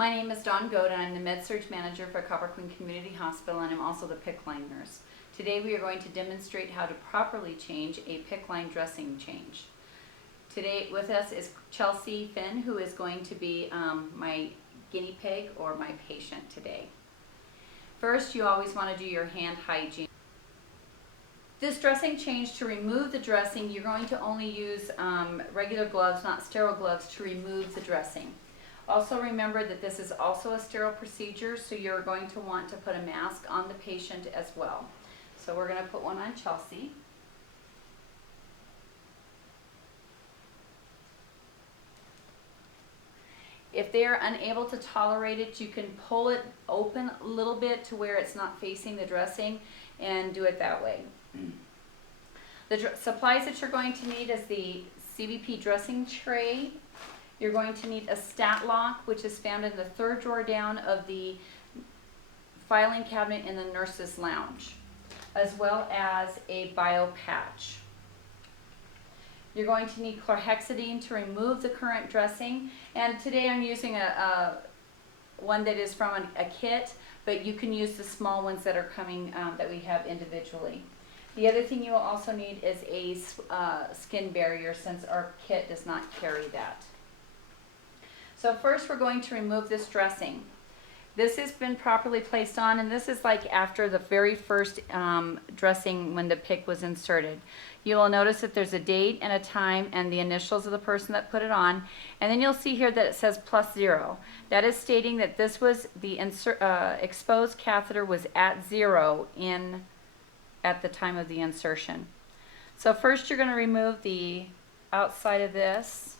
My name is Dawn Goad, and I'm the Med-Surg Manager for Copper Queen Community Hospital, and I'm also the PICC line nurse. Today we are going to demonstrate how to properly change a PICC line dressing change. Today with us is Chelsea Finn, who is going to be my guinea pig or my patient today. First, you always want to do your hand hygiene. This dressing change, to remove the dressing, you're going to only use regular gloves, not sterile gloves, to remove the dressing. Also remember that this is also a sterile procedure, so you're going to want to put a mask on the patient as well. So we're going to put one on Chelsea. If they are unable to tolerate it, you can pull it open a little bit to where it's not facing the dressing and do it that way. The supplies that you're going to need is the CVP dressing tray. You're going to need a stat lock, which is found in the third drawer down of the filing cabinet in the nurse's lounge, as well as a bio patch. You're going to need chlorhexidine to remove the current dressing, and today I'm using one that is from a kit, but you can use the small ones that are coming that we have individually. The other thing you will also need is a skin barrier, since our kit does not carry that. So first we're going to remove this dressing. This has been properly placed on, and this is like after the very first dressing when the PICC was inserted. You will notice that there's a date and a time and the initials of the person that put it on, and then you'll see here that it says +0. That is stating that this was the exposed catheter was at 0 at the time of the insertion. So first you're going to remove the outside of this.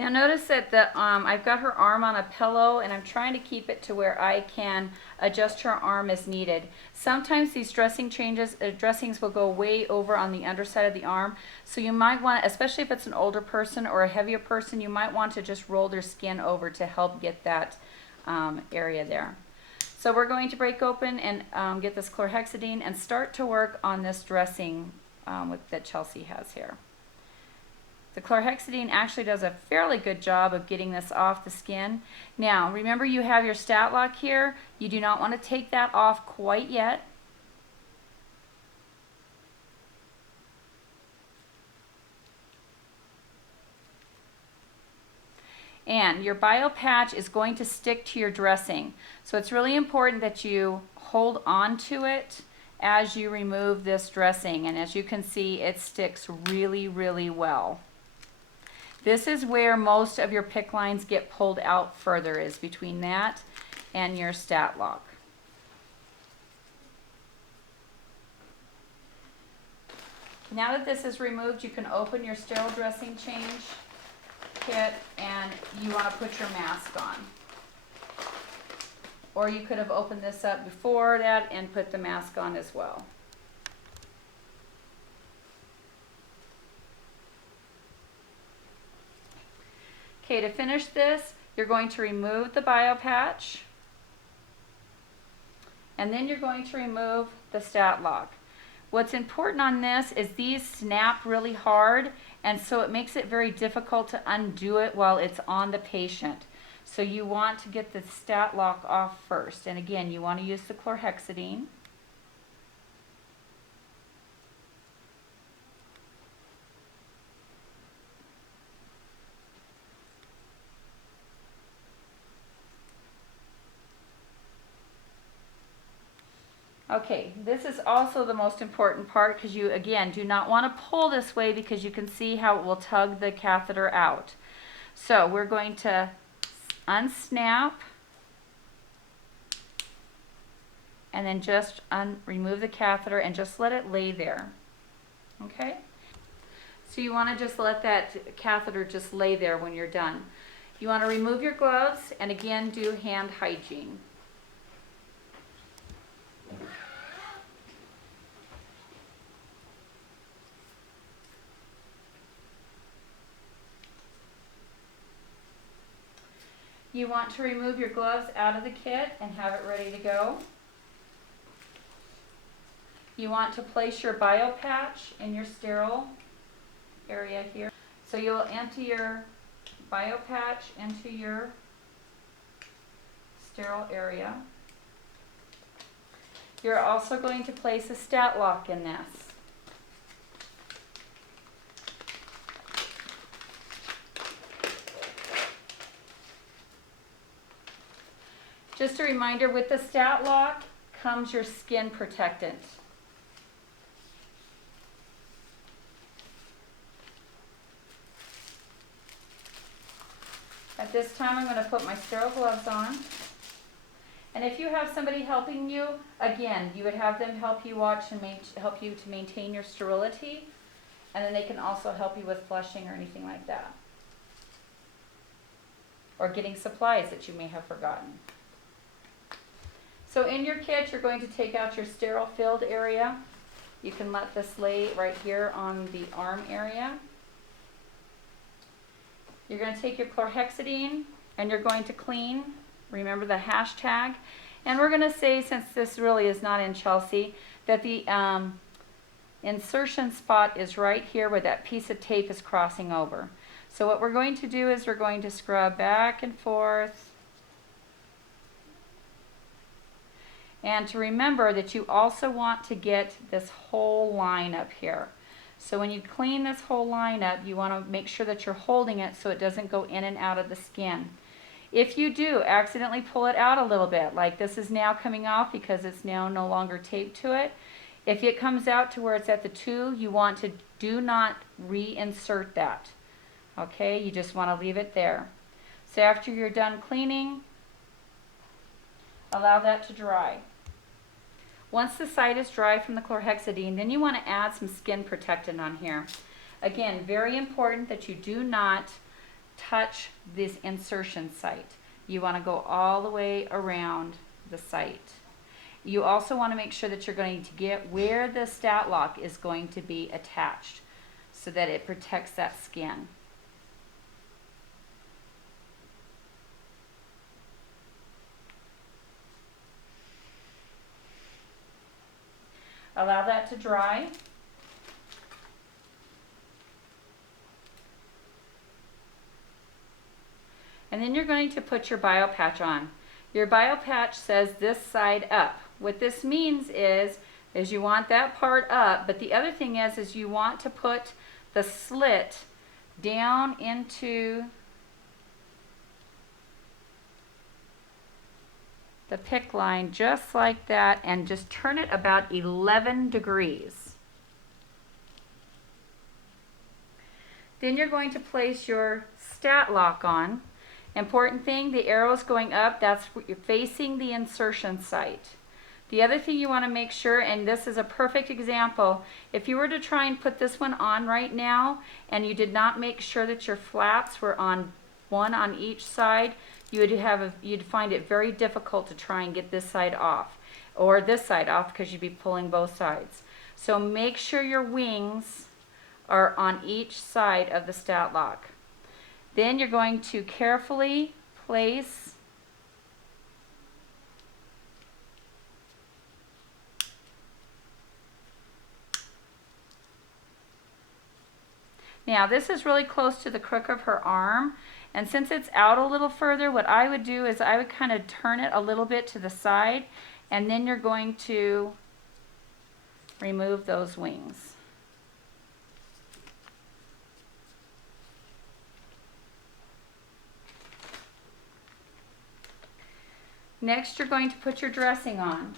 Now notice that I've got her arm on a pillow, and I'm trying to keep it to where I can adjust her arm as needed. Sometimes these dressings will go way over on the underside of the arm, so you might want, especially if it's an older person or a heavier person, you might want to just roll their skin over to help get that area there. So we're going to break open and get this chlorhexidine and start to work on this dressing that Chelsea has here. The chlorhexidine actually does a fairly good job of getting this off the skin. Now, remember, you have your stat lock here. You do not want to take that off quite yet. And your bio patch is going to stick to your dressing. So it's really important that you hold on to it as you remove this dressing. And as you can see, it sticks really, really well. This is where most of your PICC lines get pulled out further, is between that and your stat lock. Now that this is removed, you can open your sterile dressing change kit, and you want to put your mask on. Or you could have opened this up before that and put the mask on as well. Okay, to finish this, you're going to remove the bio patch, and then you're going to remove the stat lock. What's important on this is these snap really hard, and so it makes it very difficult to undo it while it's on the patient. So you want to get the stat lock off first, and again, you want to use the chlorhexidine. Okay, this is also the most important part, because you, again, do not want to pull this way, because you can see how it will tug the catheter out. So we're going to unsnap and then just remove the catheter and just let it lay there. Okay? So you want to just let that catheter just lay there when you're done. You want to remove your gloves and again do hand hygiene. You want to remove your gloves out of the kit and have it ready to go. You want to place your bio patch in your sterile area here. So you'll empty your bio patch into your sterile area. You're also going to place a stat lock in this. Just a reminder, with the stat lock comes your skin protectant. At this time, I'm going to put my sterile gloves on. And if you have somebody helping you, again, you would have them help you watch and help you to maintain your sterility. And then they can also help you with flushing or anything like that. Or getting supplies that you may have forgotten. So in your kit, you're going to take out your sterile filled area. You can let this lay right here on the arm area. You're going to take your chlorhexidine and you're going to clean. Remember the hashtag. And we're going to say, since this really is not in Chelsea, that the insertion spot is right here where that piece of tape is crossing over. So what we're going to do is we're going to scrub back and forth. And to remember that you also want to get this whole line up here. So when you clean this whole line up, you want to make sure that you're holding it so it doesn't go in and out of the skin. If you do accidentally pull it out a little bit, like this is now coming off because it's now no longer taped to it, if it comes out to where it's at the 2, you want to do not reinsert that. Okay, you just want to leave it there. So after you're done cleaning, allow that to dry. Once the site is dry from the chlorhexidine, then you want to add some skin protectant on here. Again, very important that you do not touch this insertion site. You want to go all the way around the site. You also want to make sure that you're going to get where the stat lock is going to be attached so that it protects that skin. Allow that to dry. And then you're going to put your bio patch on. Your bio patch says this side up. What this means is you want that part up, but the other thing is you want to put the slit down into the PICC line just like that and just turn it about 11 degrees. Then you're going to place your stat lock on. Important thing, the arrow's going up, that's you're facing the insertion site. The other thing you want to make sure, and this is a perfect example, if you were to try and put this one on right now and you did not make sure that your flaps were on one on each side, you'd find it very difficult to try and get this side off or this side off because you'd be pulling both sides. So make sure your wings are on each side of the stat lock. Then you're going to carefully place now this is really close to the crook of her arm, and since it's out a little further, what I would do is I would kind of turn it a little bit to the side, and then you're going to remove those wings. Next, you're going to put your dressing on.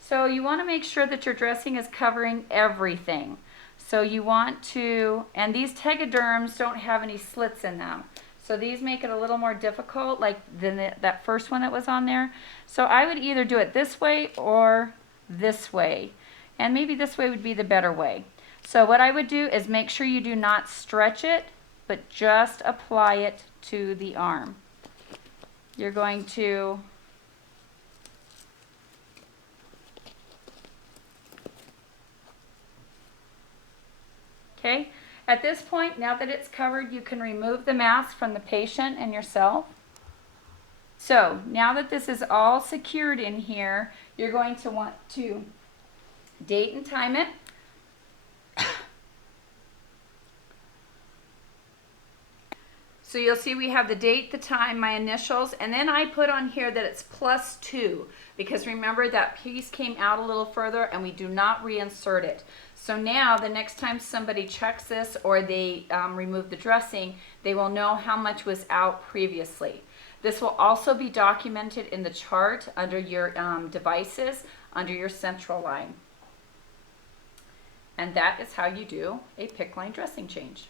So you want to make sure that your dressing is covering everything. So you want to, and these tegaderms don't have any slits in them. So these make it a little more difficult, like that first one that was on there. So I would either do it this way or this way. And maybe this way would be the better way. So what I would do is make sure you do not stretch it, but just apply it to the arm. You're going to okay. At this point, now that it's covered, you can remove the mask from the patient and yourself. So now that this is all secured in here, you're going to want to date and time it. So you'll see we have the date, the time, my initials, and then I put on here that it's +2 because remember that piece came out a little further and we do not reinsert it. So now the next time somebody checks this or they remove the dressing, they will know how much was out previously. This will also be documented in the chart under your devices, under your central line. And that is how you do a PICC line dressing change.